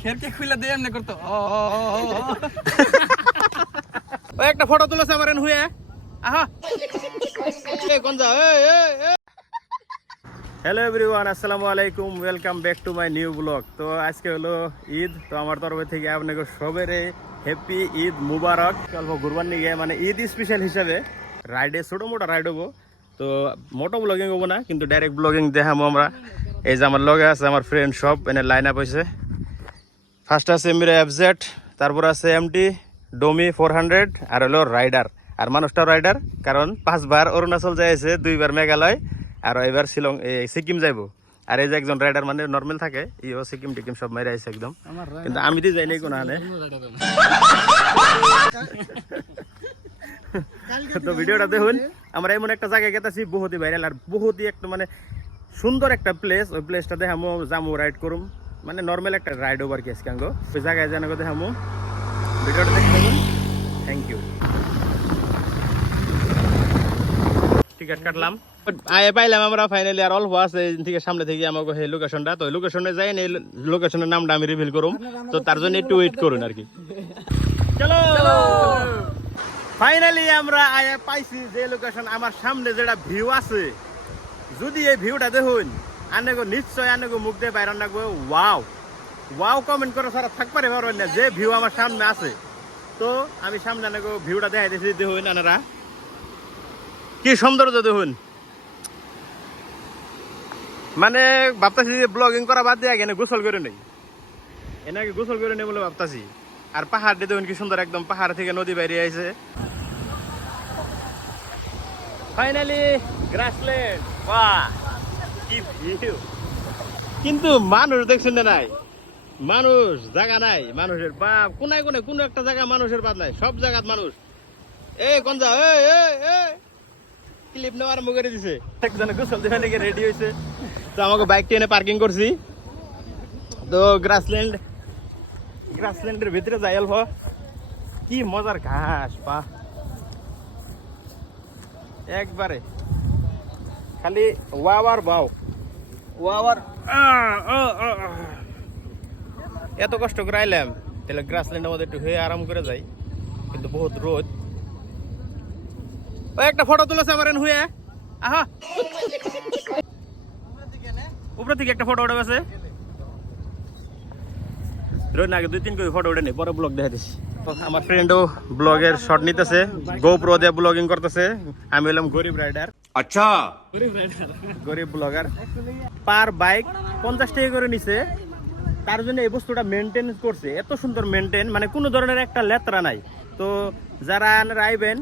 খেরকে খুলে দিয়ে এমনি করতো ওই একটা ফটো তুলেছে আমার হুয়ে আহা কোন যা হ্যালো এভরিওয়ান, আসসালামু আলাইকুম, welcome back to my new blog. তো আজকে হলো ঈদ, তো আমার তরফ থেকে আপনাকে সবেরে হ্যাপি ঈদ মুবারক। অল্প ঘুরবার নিয়ে মানে ঈদ স্পেশাল হিসাবে রাইডে ছোটো মোটো রাইড হবো। তো মোটো ব্লগিং হবো না, কিন্তু ডাইরেক্ট ব্লগিং দেখাবো আমরা। এই যে আমার লগে আছে আমার ফ্রেন্ড সব এনে লাইন আপ হয়েছে। ফার্স্ট আছে এমবির এফজেড, তারপর আছে এমটি ডোমি 400 আর হলো রাইডার। আর মানুষটা রাইডার, কারণ 5 বার অরুণাচল যাইছে, 2 বার মেঘালয়, আর এবার শিলং সিকিম যাইবো। আর এই যে একজন রাইডার মানে নর্মাল থাকে, ইও সিকিম টিকিম সব মেরে আইছে একদম, কিন্তু আমি তো যাই নাই কোনো হানে। তো ভিডিওটা দেখুন, আমরা এমন একটা জায়গায় গেতেছি বহুতই ভাইরাল আর বহুতই একটা মানে সুন্দর একটা প্লেস। ওই প্লেসটা দেখামো, যামো, রাইড করুম, মানে নর্মাল একটা রাইড ওভার কি আজকে আঙ্গো ওই জায়গায় জানাগো দেখামো। ভিডিওটা দেখে দেখুন, থ্যাংক ইউ। টিকিট কাটলাম, আয় পাইলাম আমরা ফাইনালি। আর অল্প আছে থেকে সামনে থেকে আমাকে এই লোকেশনটা, তো লোকেশনে যাই এই লোকেশনের নামটা আমি রিভিল করুম, তো তার জন্য একটু ওয়েট করুন আর কি। চলো ফাইনালি আমরা আয় পাইছি যে লোকেশন। আমার সামনে যেটা ভিউ আছে, যদি এই ভিউটা দেখুন আনেগো নিশ্চয় আনেগো মুখ দিয়ে বাইরে রাখবো ওয়াও ওয়াও কমেন্ট করে সারা থাকতে পারবেন না যে ভিউ আমার সামনে আছে। তো আমি সামনে আনেগো ভিউটা দেখাই দিয়েছি, দেখুন আনারা কি সৌন্দর্য দেখুন। মানে ভাবতেছি যে ব্লগিং করা বাদ দিয়ে এখানে গোসল করে নেই, এনাকে গোসল করে নেই বলে ভাবতেছি। আর পাহাড় দিয়ে দেখুন কি সুন্দর, একদম পাহাড় থেকে নদী বাইরে আইছে। ফাইনালি গ্রাসল্যান্ড, বাহ কি ভিউ। কিন্তু মানুষ দেখছেন না, নাই মানুষ, জায়গা নাই মানুষের। বা কোনায় কোনে কোনো একটা জায়গা মানুষের বাদ নাই, সব জায়গাত মানুষ। কোন যা ক্লিপ নেওয়া আরম্ভ করে দিছে, একজনে গোসল দেওয়া নাকি রেডি হয়েছে। তো আমাকে বাইকটা এনে পার্কিং করছি। তো গ্রাসল্যান্ডের ভিতরে যাই অল্প, কি মজার ঘাস, পা একবারে খালি ওয়াওয়ার বাও ওয়াওয়ার। এত কষ্ট করে আইলাম, তাহলে গ্রাসল্যান্ডের মধ্যে একটু হয়ে আরাম করে যাই, কিন্তু বহুত রোদ। ওই একটা ফটো তুলেছে আমার হুয়ে আহা উপরে থেকে একটা ফটো উঠে গেছে। রোদ না, 2-3 করে ফটো উঠে নেই, পরে ব্লগ দেখা দিচ্ছি। আমার ফ্রেন্ডও ব্লগের শট নিতেছে, গোপ্রো দিয়ে ব্লগিং করতেছে। আমি হলাম গরিব রাইডার। আচ্ছা, গরিব ব্লগার। পার বাইক 50 টাকা করে নিছে, তার জন্য এই বস্তুটা মেনটেন করছে, এত সুন্দর মেনটেন, মানে কোনো ধরনের একটা লেত্রা নাই। তো যারা আনারা আইবেন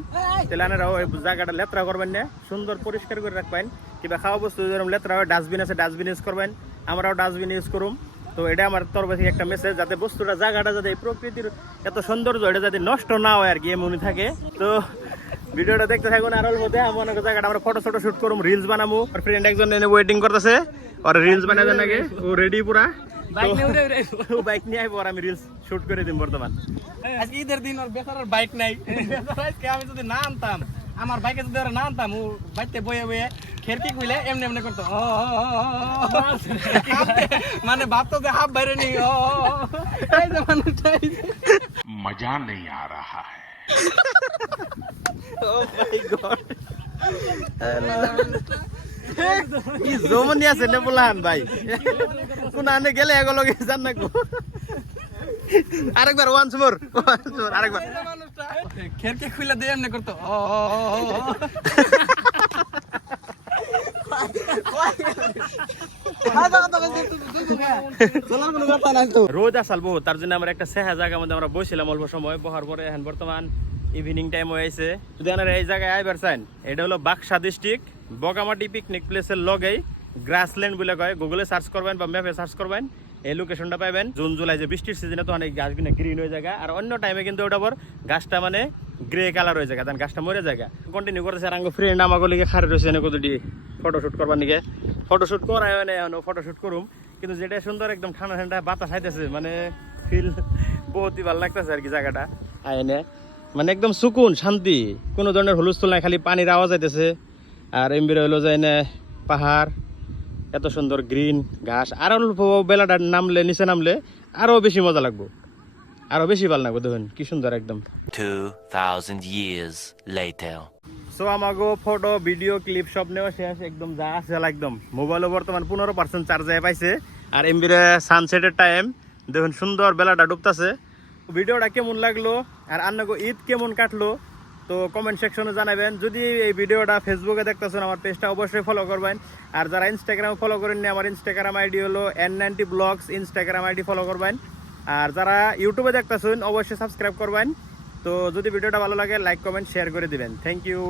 তাহলে আনারা ওই জায়গাটা লেত্রা করবেন না, সুন্দর পরিষ্কার করে রাখবেন। কিংবা খাওয়া বস্তু যেরকম লেত্রা হয়, ডাস্টবিন আছে ডাস্টবিন ইউজ করবেন, আমরাও ডাস্টবিন ইউজ করুম। তো এটা আমার তরফ থেকে একটা মেসেজ, যাতে বস্তুটা জায়গাটা যাতে এই প্রকৃতির এত সৌন্দর্য এটা যাতে নষ্ট না হয় আর কি, এমনই থাকে। তো ভিডিওটা দেখতে থাকুন, আর অল্প মনে জায়গাটা আমরা ফটো ফটো শুট করুম, রিলস বানাবো। আর ফ্রেন্ড একজন এনে ওয়েটিং করতেছে, আর রিলস বানাবে নাকি, ও রেডি পুরা বাইক নিয়ে আইবো, আর আমি রিলস শুট করে দিম। বর্তমান আজকে ঈদের দিন আর বেচারার বাইক নাই। আজকে আমি যদি না আনতাম, আমার বাইকে যদি না আনতাম, ও বাইতে বয়ে বয়ে খেরকি খুলে এমনি এমনি করতো, মানে ভাবতো যে হাফ বাইরে নি। এই যে মানুষটাই মজা নেই আ রাহা হ্যায়। ও মাই গড, কি জমনি আছে নে বলান ভাই, কোন আনে গেলে এগুলো জান না গো। আরেকবার ওয়ান্স মোর আরেকবার খেরকে খুলে দিয়ে এমনি করতো। রোদ আসাল বহু, তার জন্য আমরা একটা সেহা জায়গার মধ্যে আমরা বসছিলাম অল্প সময়, বহার পরে এখন বর্তমান ইভিনিং টাইম হয়েছে। যদি আপনারা এই জায়গায় আইবার চান, এটা হলো বাক্সা ডিস্ট্রিক্ট, বগামাটি পিকনিক প্লেসের লগেই গ্রাসল্যান্ড বলে কয়। গুগলে সার্চ করবেন বা ম্যাপে সার্চ করবেন, এই লোকেশনটা পাবেন। জুন জুলাই যে বৃষ্টির সিজনে তো অনেক গাছ কিনে গ্রিন হয়ে যায়, আর অন্য টাইমে কিন্তু ওটা পর গাছটা মানে গ্রে কালার হয়ে যায়, তখন গাছটা মরে যায়। কন্টিনিউ করেছে। আর আমার ফ্রেন্ড আমাকে লিখে খারে রয়েছে এনে কতটি ফটোশ্যুট করবার নিকে, ফটোশ্যুট করায় মানে এখন ফটোশ্যুট করুম। কিন্তু যেটা সুন্দর একদম ঠান্ডা ঠান্ডা বাতাস আইতেছে, মানে ফিল বহুতই ভালো লাগতেছে আর কি জায়গাটা আইনে, মানে একদম সুকুন শান্তি, কোনো ধরনের হুলস্থুল নাই, খালি পানির আওয়াজ আইতেছে। আর এমবির হইলো যায় না পাহাড়, এত সুন্দর গ্রিন ঘাস। আর অল্প বেলাটা নামলে, নিচে নামলে আরো বেশি মজা লাগবো, আরো বেশি ভালো লাগবে। দেখুন কি সুন্দর একদম। 2000 years later. সো আমাগো ফটো ভিডিও ক্লিপ সব নেওয়া শেষ, একদম যা আছে একদম। মোবাইলও বর্তমান 15% চার্জ পাইছে। আর এমবিরে সানসেটের টাইম দেখুন সুন্দর বেলাটা ডুবতাছে। ভিডিওটা কেমন লাগলো আর আপনাকে ঈদ কেমন কাটলো তো কমেন্ট সেকশনে জানাবেন। যদি এই ভিডিওটা ফেসবুকে দেখতেছেন আমার পেজটা অবশ্যই ফলো করবেন। আর যারা ইনস্টাগ্রামে ফলো করেননি আমার ইনস্টাগ্রাম আইডি হলো N90 blogs, Instagram ID follow করবেন। আর যারা ইউটিউবে দেখতেছেন অবশ্যই সাবস্ক্রাইব করবেন। তো যদি ভিডিওটা ভালো লাগে লাইক কমেন্ট শেয়ার করে দিবেন। Thank you.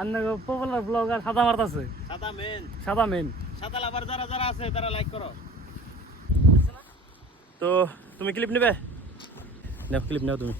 আপনাকে পপুলার ব্লগার সাদা মারতাছে, সাদা মেন। সাদা লাভার যারা যারা আছে তারা লাইক করো। তো তুমি ক্লিপ নেবে? নাও ক্লিপ নাও তুমি।